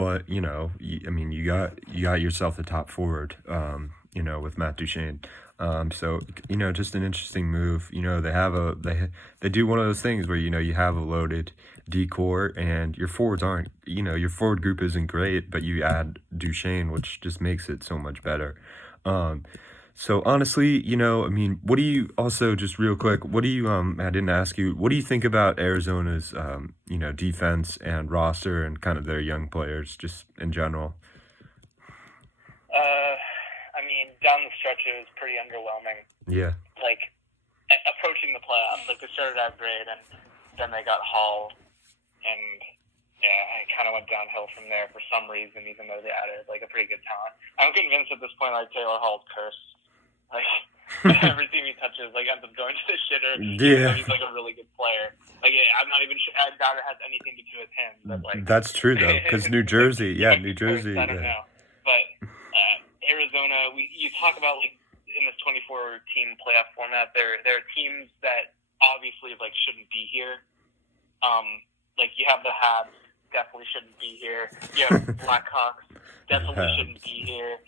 but I mean, you got yourself the top forward, with Matt Duchene. So just an interesting move. They do one of those things where you have a loaded decor and your forwards aren't. Your forward group isn't great, but you add Duchene, which just makes it so much better. Um, so honestly, I mean, what do you also just real quick? What do you I didn't ask you. What do you think about Arizona's defense and roster and kind of their young players just in general? I mean, down the stretch it was pretty underwhelming. Yeah. Like approaching the playoffs, like they started out great, and then they got hauled, and yeah, it kind of went downhill from there for some reason. Even though they added like a pretty good talent, I'm convinced at this point like Taylor Hall's cursed. Like every team he touches, like ends up going to the shitter. Yeah. He's like a really good player. Like I'm not even sure. I doubt it has anything to do with him. But like That's true though, because New Jersey, New Jersey. I don't know, but Arizona. You talk about like in this 24 team playoff format, there are teams that obviously like shouldn't be here. Like you have the Habs, definitely shouldn't be here. You have Blackhawks, definitely shouldn't be here.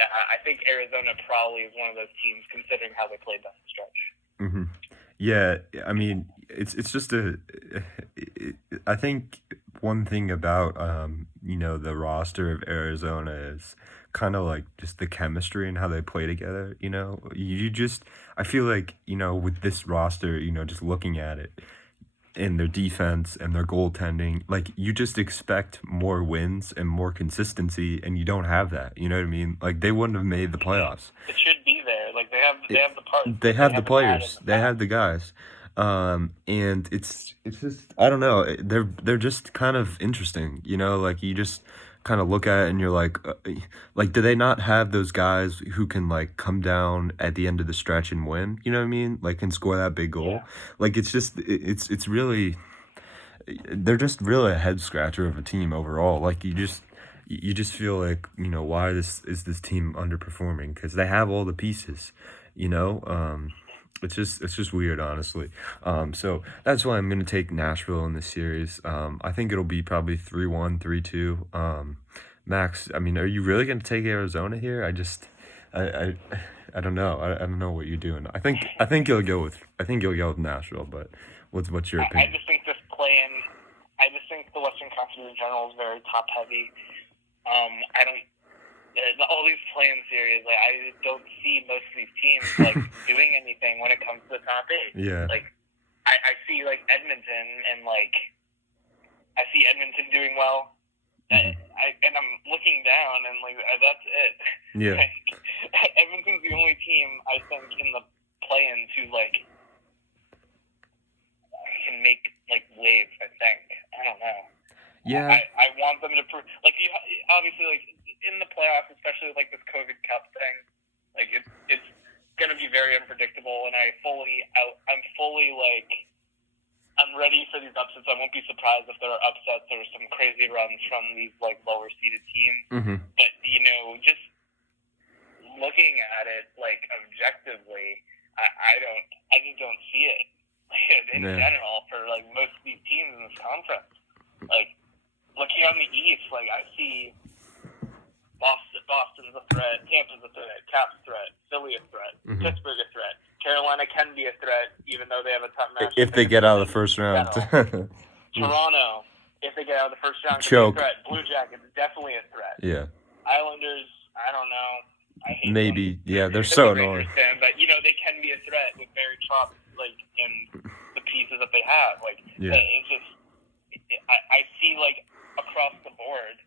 I think Arizona probably is one of those teams considering how they played down the stretch. Mm-hmm. Yeah, I mean, it's just I think one thing about the roster of Arizona is kind of like just the chemistry and how they play together. I feel like with this roster, just looking at it and their defense and their goaltending, like you just expect more wins and more consistency, and you don't have that. You know what I mean? Like they wouldn't have made the playoffs. It should be there. Like they have the parts. They have the players. They have the guys. And it's just I don't know. They're just kind of interesting. Like you just kind of look at it and you're like, do they not have those guys who can like come down at the end of the stretch and win? You know what I mean? Like can score that big goal. Yeah. Like it's really they're just really a head scratcher of a team overall. Like you just feel like why is this team underperforming? Because they have all the pieces. It's just weird, honestly. So that's why I'm gonna take Nashville in this series. I think it'll be probably 3-1, 3-2. Max, I mean, are you really gonna take Arizona here? I don't know. I don't know what you're doing. I think you'll go with Nashville. But what's your opinion? I just think this play-in. I just think the Western Conference in general is very top heavy. I don't. All these play-in series, like I don't see most of these teams like doing anything when it comes to the top 8. Yeah. Like I see like Edmonton and like I see Edmonton doing well. Mm-hmm. And I'm looking down and like that's it. Yeah. Like, Edmonton's the only team I think in the play-in to like can make like waves. I think I don't know. Yeah. I want them to prove like you obviously like in the playoffs, especially with like this COVID Cup thing, like it's gonna be very unpredictable, and I'm ready for these upsets. I won't be surprised if there are upsets or some crazy runs from these like lower seeded teams. Mm-hmm. But just looking at it like objectively, I just don't see it in general for like most of these teams in this conference. Like looking on the East, like I see Boston's a threat, Tampa's a threat, Caps a threat, Philly a threat, Mm-hmm. Pittsburgh a threat, Carolina can be a threat even though they have a tough match. If they get out of the first round. Toronto, if they get out of the first round, Choke. can be a threat. Blue Jackets, definitely a threat. Yeah. Islanders, I don't know. I hate Maybe. them. Yeah, they're so annoying. Fan, but they can be a threat with Barry Trotz, like in the pieces that they have. Like it's just, I see like across the board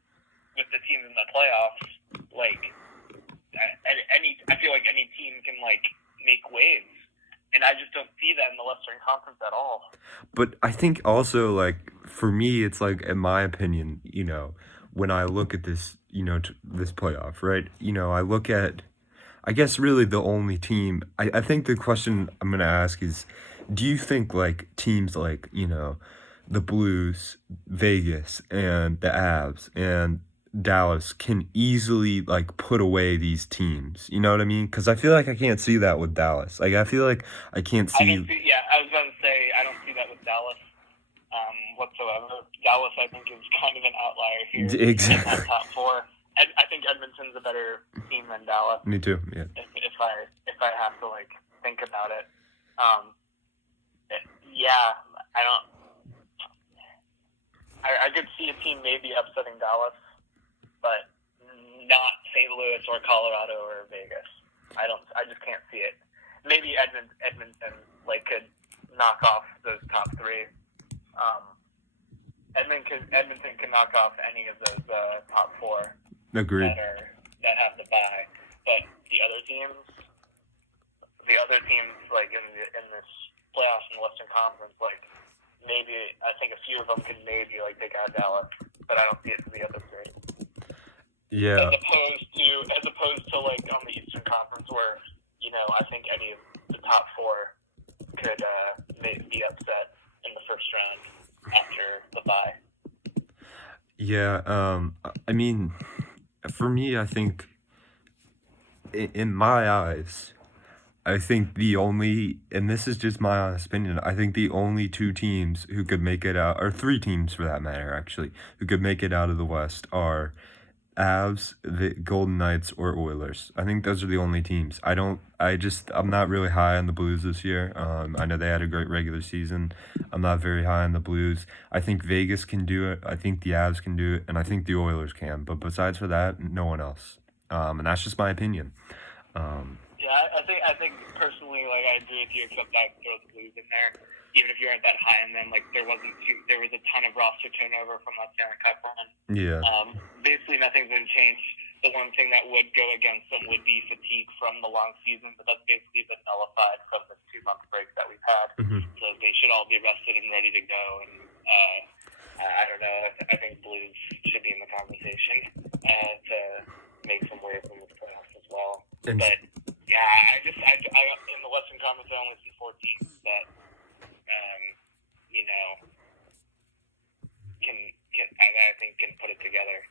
with the teams in the playoffs, like I feel like any team can like make waves, and I just don't see that in the Western Conference at all. But I think also like for me, it's like in my opinion, when I look at this, this playoff, right? I look at, I guess really the only team. I think the question I'm gonna ask is, do you think like teams like the Blues, Vegas, and the Avs and Dallas can easily like put away these teams? You know what I mean? Because I feel like I can't see that with Dallas. Like I feel like I can't see. I was about to say I don't see that with Dallas whatsoever. Dallas, I think, is kind of an outlier here Exactly. in that top four. I think Edmonton's a better team than Dallas. Me too. Yeah. If I have to like think about it, yeah, I don't. I could see a team maybe upsetting Dallas, but not St. Louis or Colorado or Vegas. I just can't see it. Maybe Edmonton like could knock off those top three. Edmonton can knock off any of those top four. Agreed. that have the bye, but the other teams like in this playoffs in the Western Conference, like maybe I think a few of them could maybe like take out Dallas, but I don't see it for the other three. Yeah. As opposed to like on the Eastern Conference where I think any of the top four could be upset in the first round after the bye. Yeah. I mean, for me, I think in my eyes, I think the only, and this is just my honest opinion, I think the only two teams who could make it out, or three teams for that matter, actually, who could make it out of the West are Avs, the Golden Knights, or Oilers. I think those are the only teams. I'm not really high on the Blues this year. I know they had a great regular season. I'm not very high on the Blues. I think Vegas can do it. I think the Avs can do it, and I think the Oilers can. But besides for that, no one else. And that's just my opinion. Yeah, I think personally, like I agree with you, except I throw the Blues in there, even if you aren't that high. And then like there was a ton of roster turnover from that Stanley Cup run. Yeah. Basically, nothing's been changed. The one thing that would go against them would be fatigue from the long season, but that's basically been nullified from the 2-month break that we've had. Mm-hmm. So they should all be rested and ready to go. And I don't know. I think Blues should be in the conversation to make some waves in the playoffs as well. But yeah, I in the Western Conference I only see 4 teams that I think can put it together.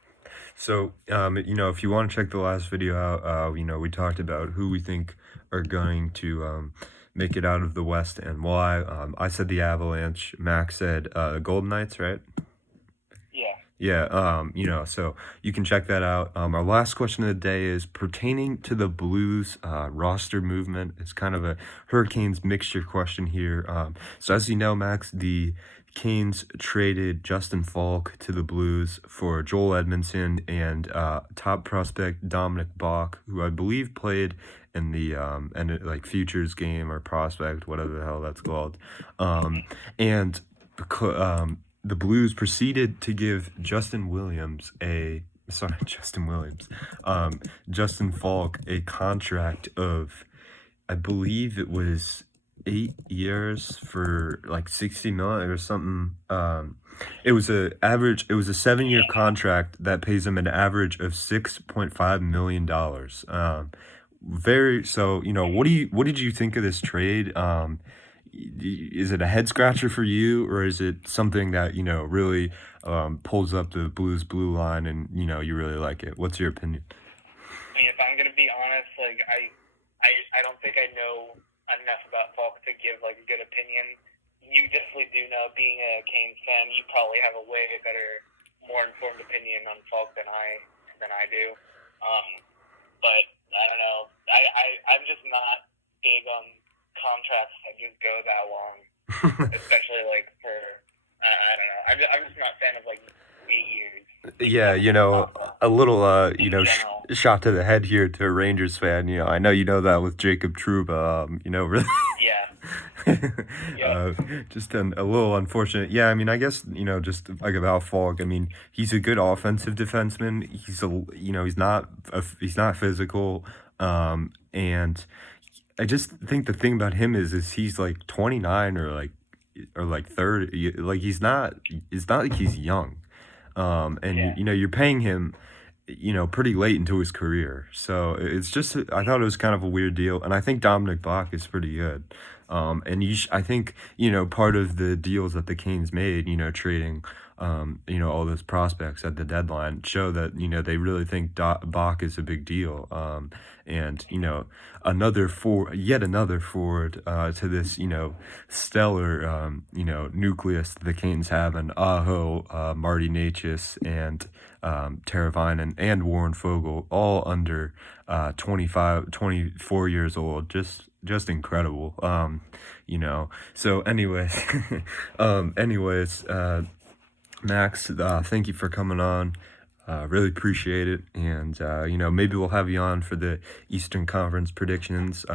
So, if you want to check the last video out, we talked about who we think are going to make it out of the West and why. I said the Avalanche. Max said Golden Knights, right? Yeah. Yeah, so you can check that out. Our last question of the day is pertaining to the Blues roster movement. It's kind of a Hurricanes mixture question here. So as you know, Max, the Canes traded Justin Falk to the Blues for Joel Edmondson and top prospect Dominic Bach, who I believe played in the futures game or prospect, whatever the hell that's called. The Blues proceeded to give Justin Falk a contract of, I believe it was 8 years for like $60 million or something. It was a 7-year contract that pays him an average of $6.5 million. What did you think of this trade? Is it a head scratcher for you, or is it something that really pulls up the Blues blue line and you really like it? What's your opinion? I mean, if I'm gonna be honest, like I don't think I know enough about Falk to give like a good opinion. You definitely do know, being a Canes fan, you probably have a way better, more informed opinion on Falk than I do. But I don't know. I'm just not big on contracts that just go that long, especially like for I don't know. I'm just not a fan of like 8 years. Yeah, a little shot to the head here to a Rangers fan. I know you know that with Jacob Trouba. Really. Yeah. Just a little unfortunate. Yeah, I mean, I guess just like about Falk. I mean, he's a good offensive defenseman. He's not physical. And I just think the thing about him is he's like 29 or 30. Like it's not like he's young. You're paying him, pretty late into his career. So it's just, I thought it was kind of a weird deal. And I think Dominic Bach is pretty good. And I think, part of the deals that the Canes made, trading, all those prospects at the deadline show that, they really think Bach is a big deal. And, yet another forward to this, stellar, nucleus the Canes have, and Aho, Marty Necas, and Teravainen, and Warren Fogle, all under 24 years old. Just incredible. So anyways, Max, thank you for coming on. Really appreciate it. And, maybe we'll have you on for the Eastern Conference predictions.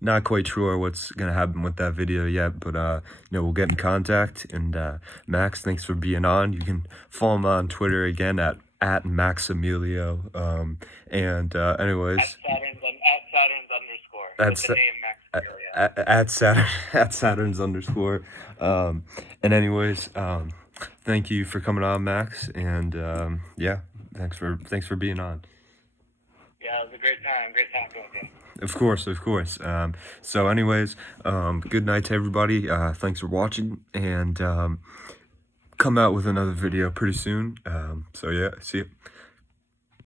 Not quite sure what's going to happen with that video yet, but, we'll get in contact. And, Max, thanks for being on. You can follow him on Twitter again at Maximilio. Anyways. Saturn's underscore. That's the name Maximilio. At Saturn's underscore. And anyways, thank you for coming on, Max, and thanks for being on. Yeah, it was a great time. Great talking with you. Of course. So anyways, good night to everybody. Thanks for watching, and come out with another video pretty soon. So yeah, see you.